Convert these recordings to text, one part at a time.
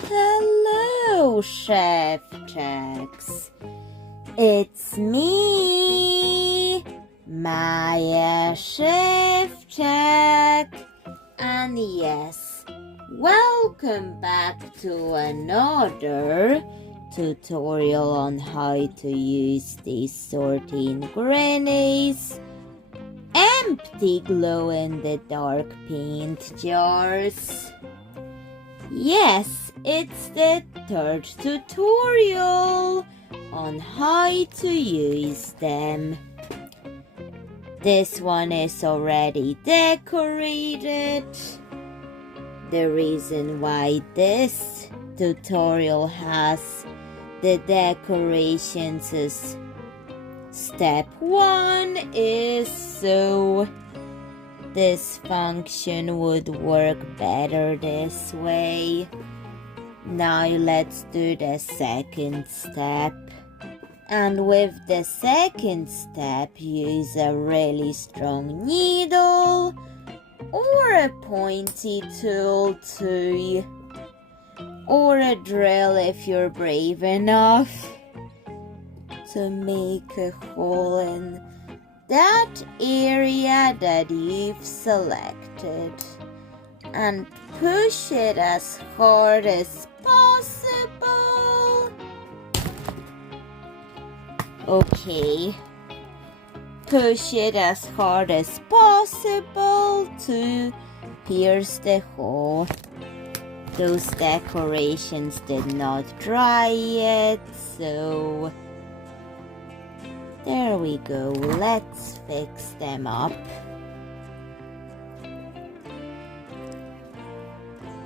Hello, Chef Jax. It's me, Maya Chef Jack. And yes, welcome back to another tutorial on how to use these sorting grannies empty glow-in-the-dark paint jars. Yes, it's the third tutorial on how to use them. This one is already decorated. The reason why this tutorial has the decorations is step 1 is so this function would work better this way. Now let's do the second step. And with the second step, use a really strong needle or a pointy tool too, or a drill if you're brave enough, to make a hole in that area that you've selected and push it as hard as possible. Okay, push it as hard as possible to pierce the hole. Those decorations did not dry yet, so there we go. Let's fix them up.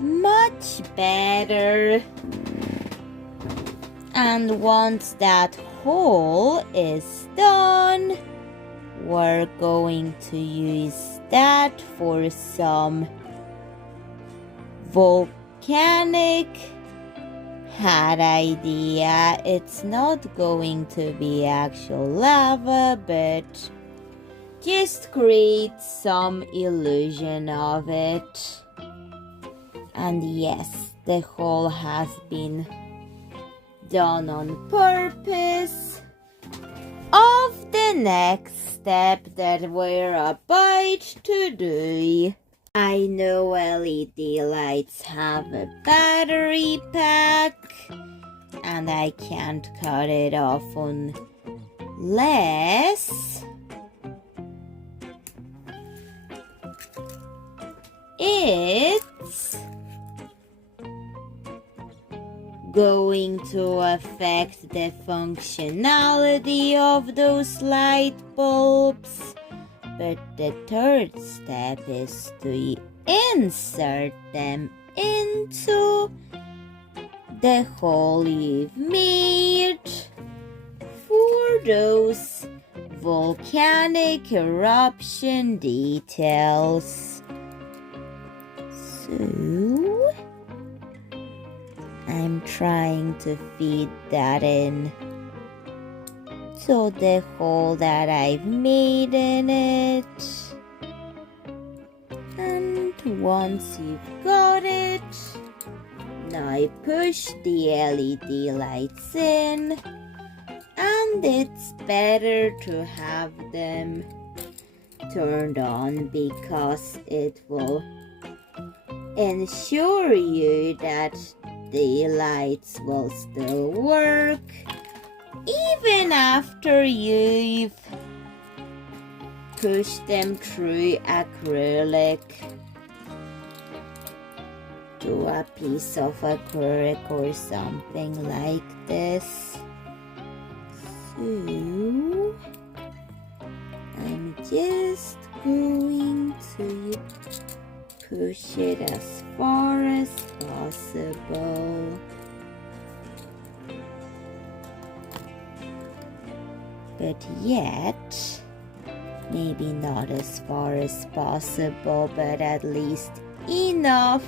Much better. And once that hole is done, we're going to use that for some volcanic hat idea. It's not going to be actual lava, but just create some illusion of it. And yes, the hole has been done on purpose. Of the next step that we're about to do, I know LED lights have a battery pack and I can't cut it off unless it's going to affect the functionality of those light bulbs. But the third step is to insert them into the hole you've made for those volcanic eruption details. So I'm trying to feed that in to the hole that I've made in it. And once you've got it, now push the LED lights in, and it's better to have them turned on because it will ensure you that the lights will still work even after you've pushed them through acrylic to a piece of acrylic or something like this. So I'm just going to push it as far as possible. But yet, maybe not as far as possible, but at least enough,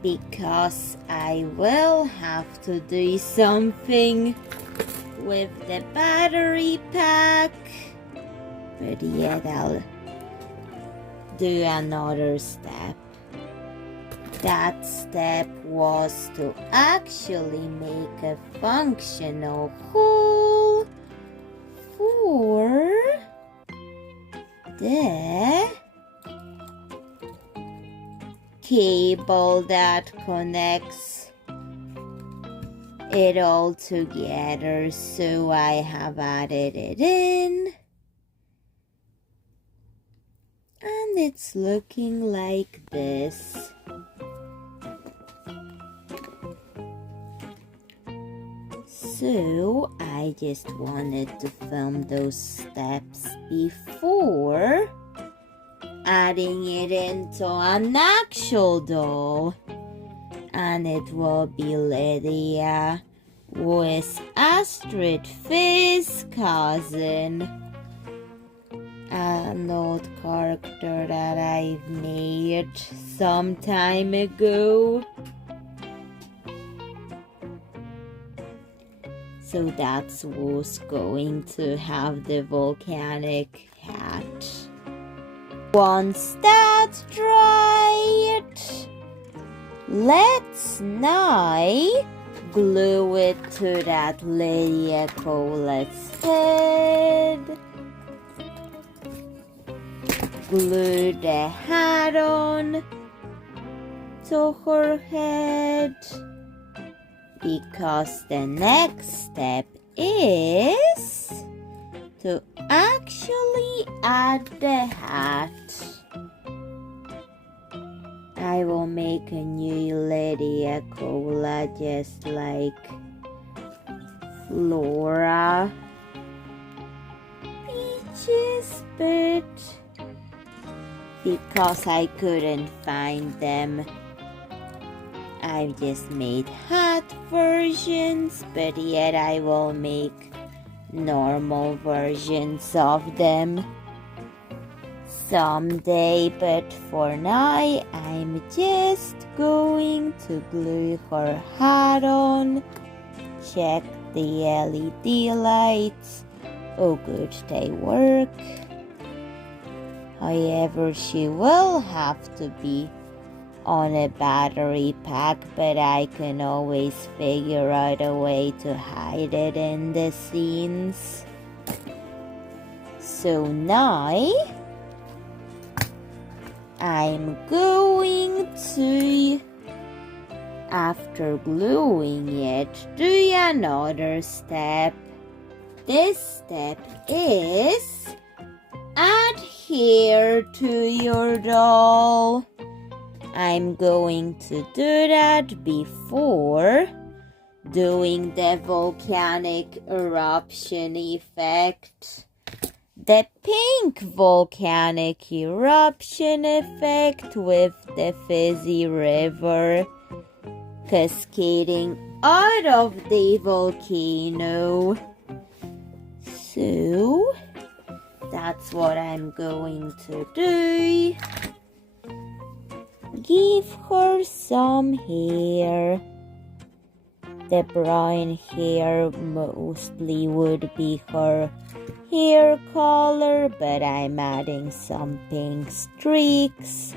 because I will have to do something with the battery pack. But yet I'll do another step. That step was to actually make a functional hole for the cable that connects it all together. So I have added it in. And it's looking like this. So I just wanted to film those steps before adding it into an actual doll. And it will be Lydia, who is Astrid Fisk's cousin. An old character that I've made some time ago. So that's who's going to have the volcanic hat. Once that's dried, let's now glue it to that Lydia Colet's head. Glue the hat on to her head, because the next step is to actually add the hat. I will make a new Lydia Cola just like Flora Peaches, but because I couldn't find them, I've just made hat versions, but yet I will make normal versions of them someday. But for now, I'm just going to glue her hat on. Check the LED lights. Oh good, they work. However, she will have to be on a battery pack, but I can always figure out a way to hide it in the scenes. So now I'm going to, after gluing it, do another step. This step is adhere to your doll. I'm going to do that before doing the volcanic eruption effect. The pink volcanic eruption effect with the fizzy river cascading out of the volcano. So that's what I'm going to do. Give her some hair. The brown hair mostly would be her hair color, but I'm adding some pink streaks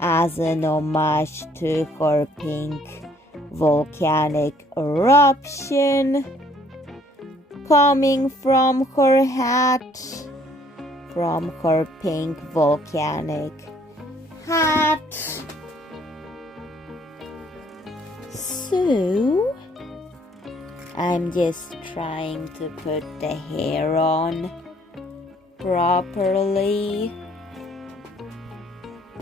as an homage to her pink volcanic eruption coming from her hat, from her pink volcanic hat. So I'm just trying to put the hair on properly.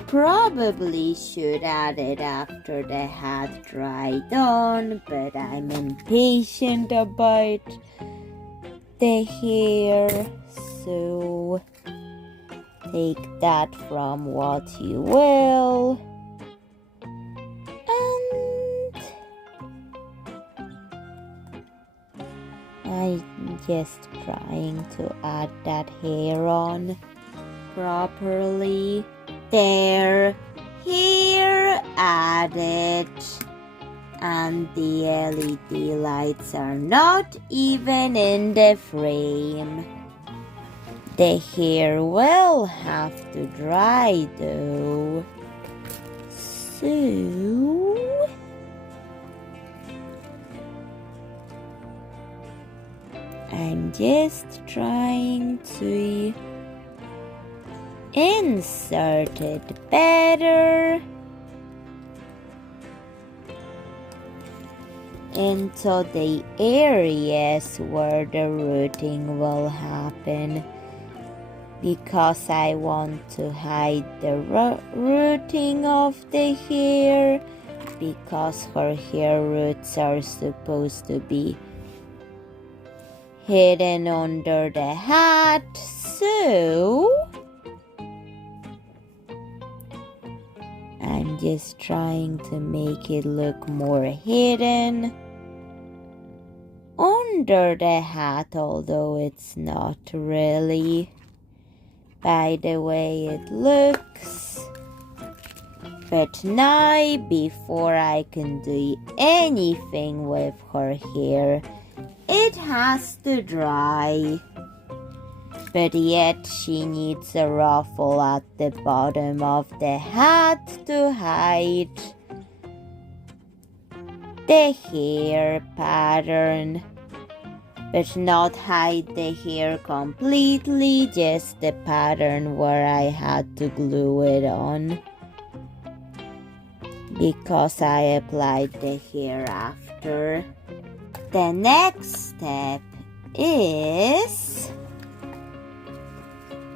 Probably should add it after the hat dried on, but I'm impatient about the hair, so take that from what you will. And I'm just trying to add that hair on properly. There, hair added. And the LED lights are not even in the frame. The hair will have to dry though. So I'm just trying to insert it better into the areas where the rooting will happen, because I want to hide the rooting of the hair, because her hair roots are supposed to be hidden under the hat. So I'm just trying to make it look more hidden under the hat, although it's not really by the way it looks. But now, before I can do anything with her hair, it has to dry. But yet she needs a ruffle at the bottom of the hat to hide the hair pattern, but not hide the hair completely, just the pattern where I had to glue it on, because I applied the hair after. The next step is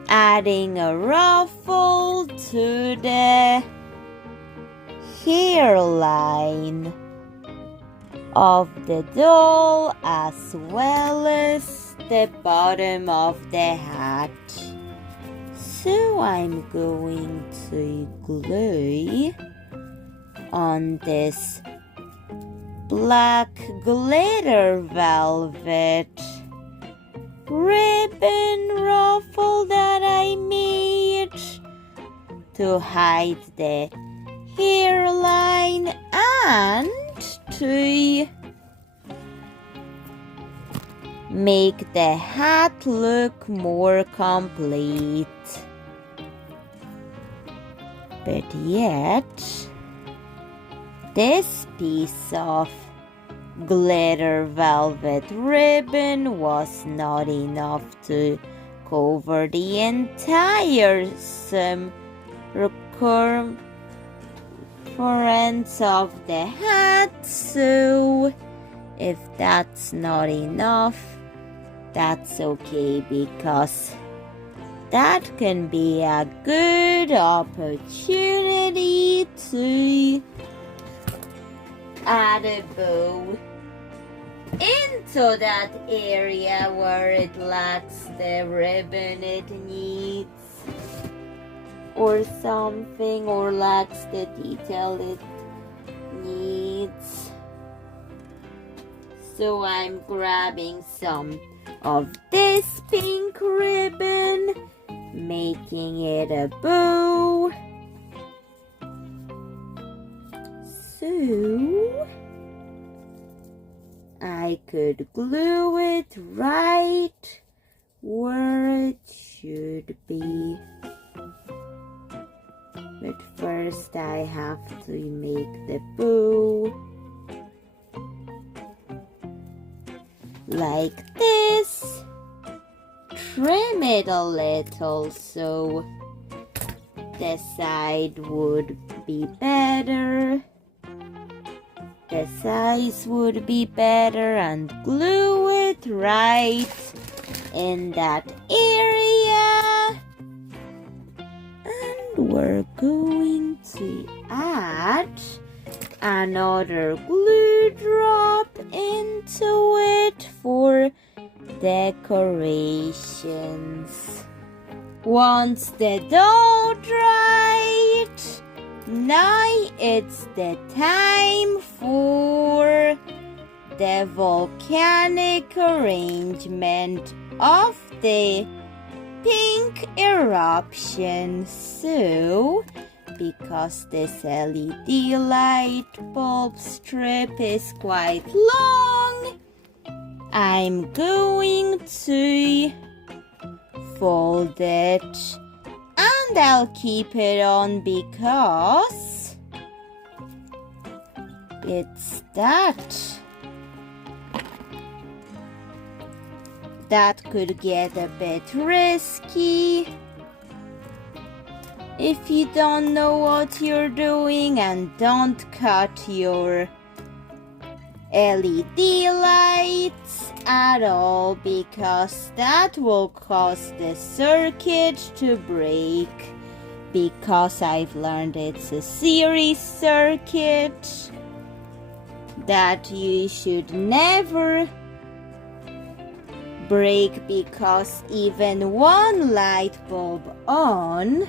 adding a ruffle to the hairline of the doll, as well as the bottom of the hat. So I'm going to glue on this black glitter velvet ribbon ruffle that I made to hide the hairline and to make the hat look more complete. But yet, this piece of glitter velvet ribbon was not enough to cover the entire circumference of the hat. So if that's not enough, that's okay, because that can be a good opportunity to add a bow into that area where it lacks the ribbon it needs, or something, or lacks the detail it needs. So I'm grabbing some of this pink ribbon, making it a bow. So I could glue it right where it should be. But first I have to make the bow like this. Trim it a little so the side would be better. The size would be better, and glue it right in that area. And we're going to add another glue drop into it for decorations. Once the dough dried, now it's the time for the volcanic arrangement of the pink eruption. So, because this LED light bulb strip is quite long, I'm going to fold it, and I'll keep it on because It's that. That could get a bit risky if you don't know what you're doing and don't cut your LED lights at all, because that will cause the circuit to break, because I've learned it's a series circuit that you should never break, because even one light bulb on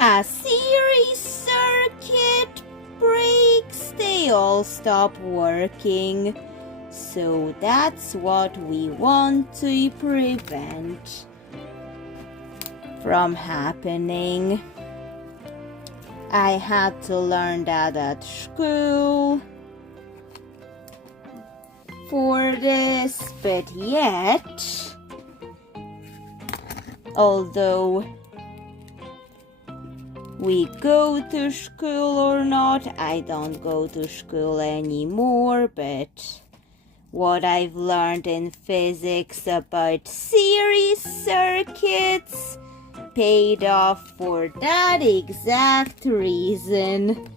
a series circuit breaks, they all stop working. So that's what we want to prevent from happening. I had to learn that at school for this, but yet, although we go to school or not, I don't go to school anymore, but what I've learned in physics about series circuits paid off for that exact reason.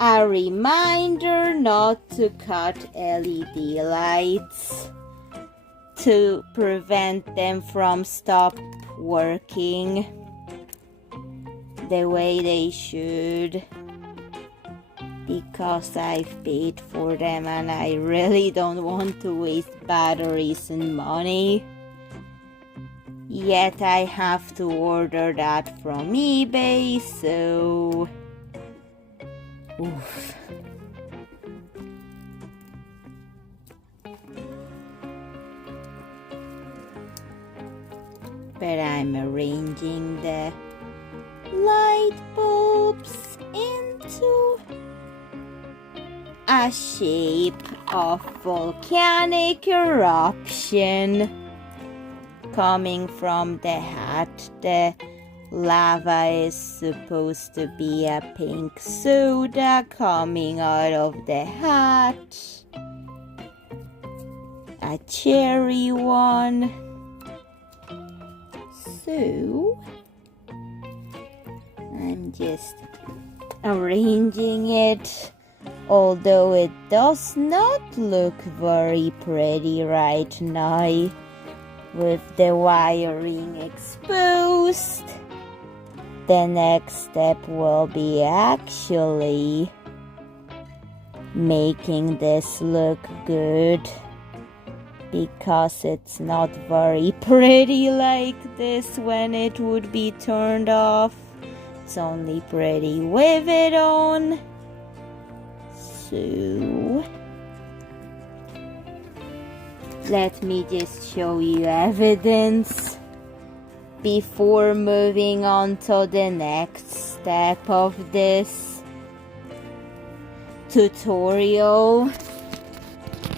A reminder not to cut LED lights to prevent them from stop working the way they should, because I've paid for them and I really don't want to waste batteries and money. Yet I have to order that from eBay, so oof. But I'm arranging the light bulbs into a shape of volcanic eruption coming from the hat. The lava is supposed to be a pink soda coming out of the hat, a cherry one. So I'm just arranging it, although it does not look very pretty right now with the wiring exposed. The next step will be actually making this look good, because it's not very pretty like this when it would be turned off. It's only pretty with it on. So let me just show you evidence before moving on to the next step of this tutorial,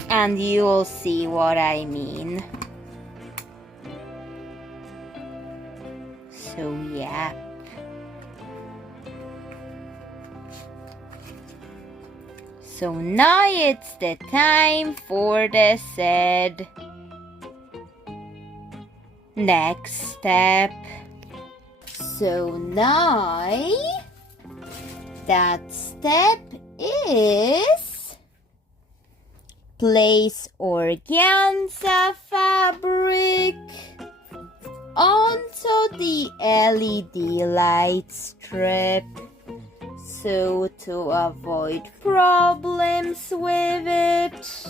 and you will see what I mean. So yeah. So now it's the time for the said next step. So now that step is place organza fabric onto the LED light strip. So to avoid problems with it,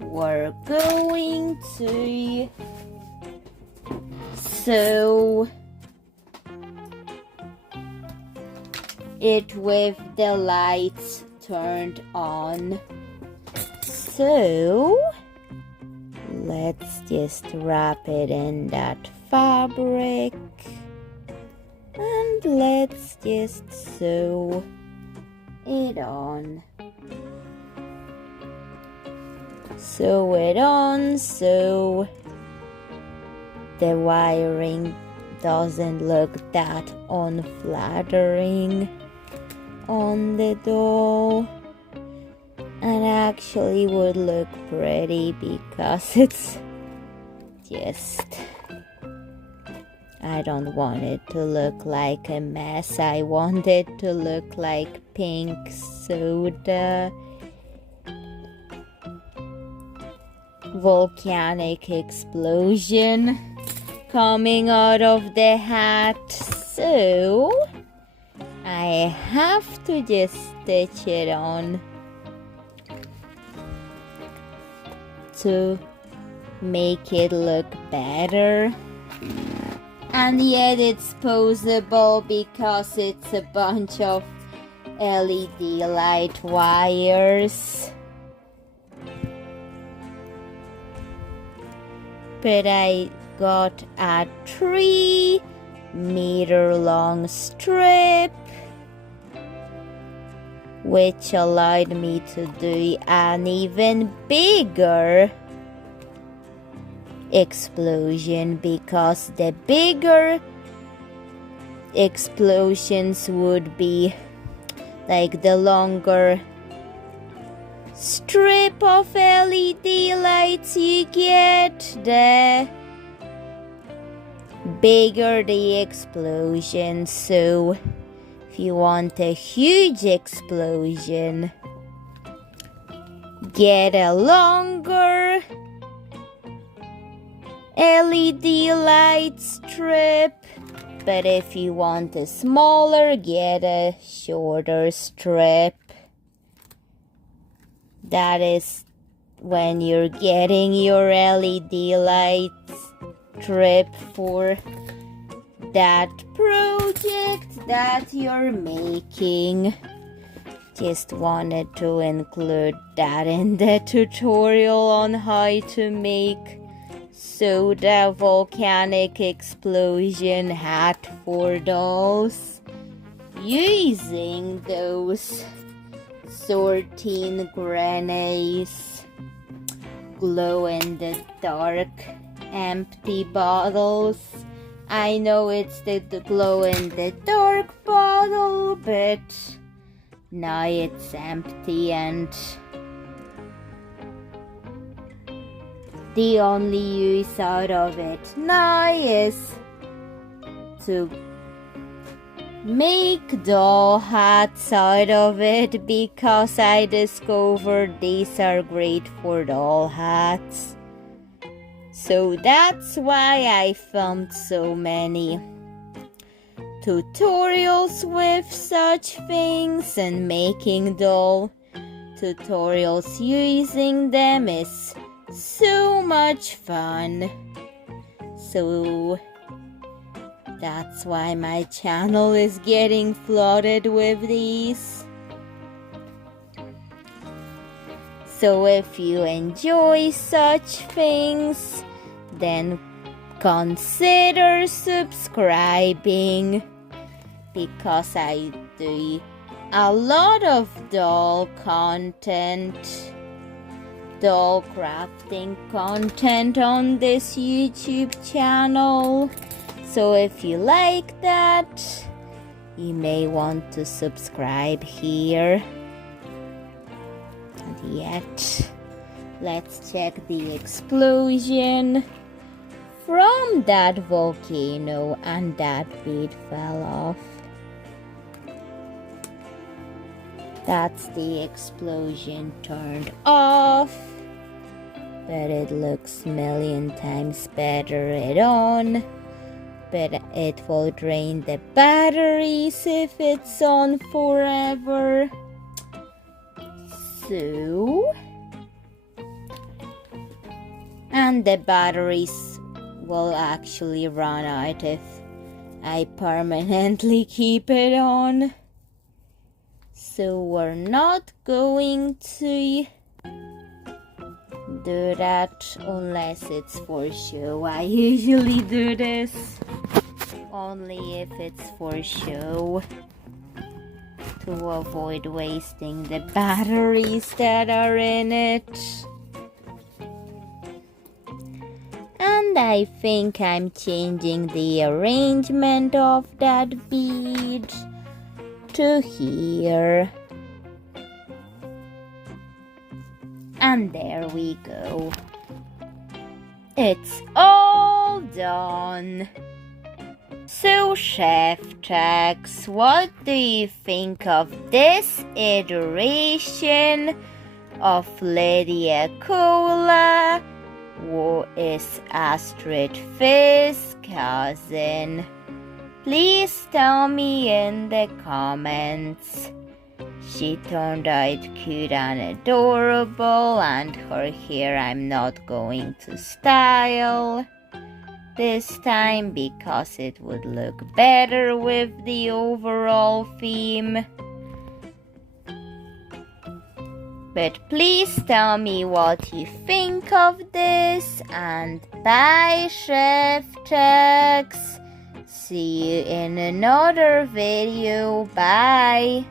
we're going to sew it with the lights turned on. So let's just wrap it in that fabric. And let's just sew it on. Sew it on so the wiring doesn't look that unflattering. on the doll, and actually would look pretty because it's just, I don't want it to look like a mess. I want it to look like pink soda. Volcanic explosion coming out of the hat. So I have to just stitch it on to make it look better. And yet it's posable because it's a bunch of LED light wires. But I got a 3-meter long strip, which allowed me to do an even bigger explosion, because the bigger explosions would be like the longer strip of LED lights you get, the bigger the explosion. So if you want a huge explosion, get a longer LED light strip. But if you want a smaller, get a shorter strip. That is when you're getting your LED light strip for that project that you're making. Just wanted to include that in the tutorial on how to make soda volcanic explosion hat for dolls using those sorting grenades, glow in the dark empty bottles. I know it's the glow in the dark bottle, but now it's empty, and the only use out of it now is to make doll hats out of it, because I discovered these are great for doll hats. So that's why I filmed so many tutorials with such things, and making doll tutorials using them is so much fun. So that's why my channel is getting flooded with these. So if you enjoy such things, then consider subscribing, because I do a lot of doll content, doll crafting content on this YouTube channel. So if you like that, you may want to subscribe here. And yet, let's check the explosion from that volcano, and that bead fell off. That's the explosion turned off, but it looks million times better it on. But it will drain the batteries if it's on forever. So, and the batteries will actually run out if I permanently keep it on. So we're not going to do that unless it's for show. I usually do this only if it's for show, to avoid wasting the batteries that are in it. And I think I'm changing the arrangement of that bead to here. And there we go. It's all done. So, Chef Jax, what do you think of this iteration of Lydia Cola, who is Astrid Fisk's cousin? Please tell me in the comments. She turned out cute and adorable, and her hair I'm not going to style this time because it would look better with the overall theme. But please tell me what you think of this, and bye, Chef Jax. See you in another video. Bye.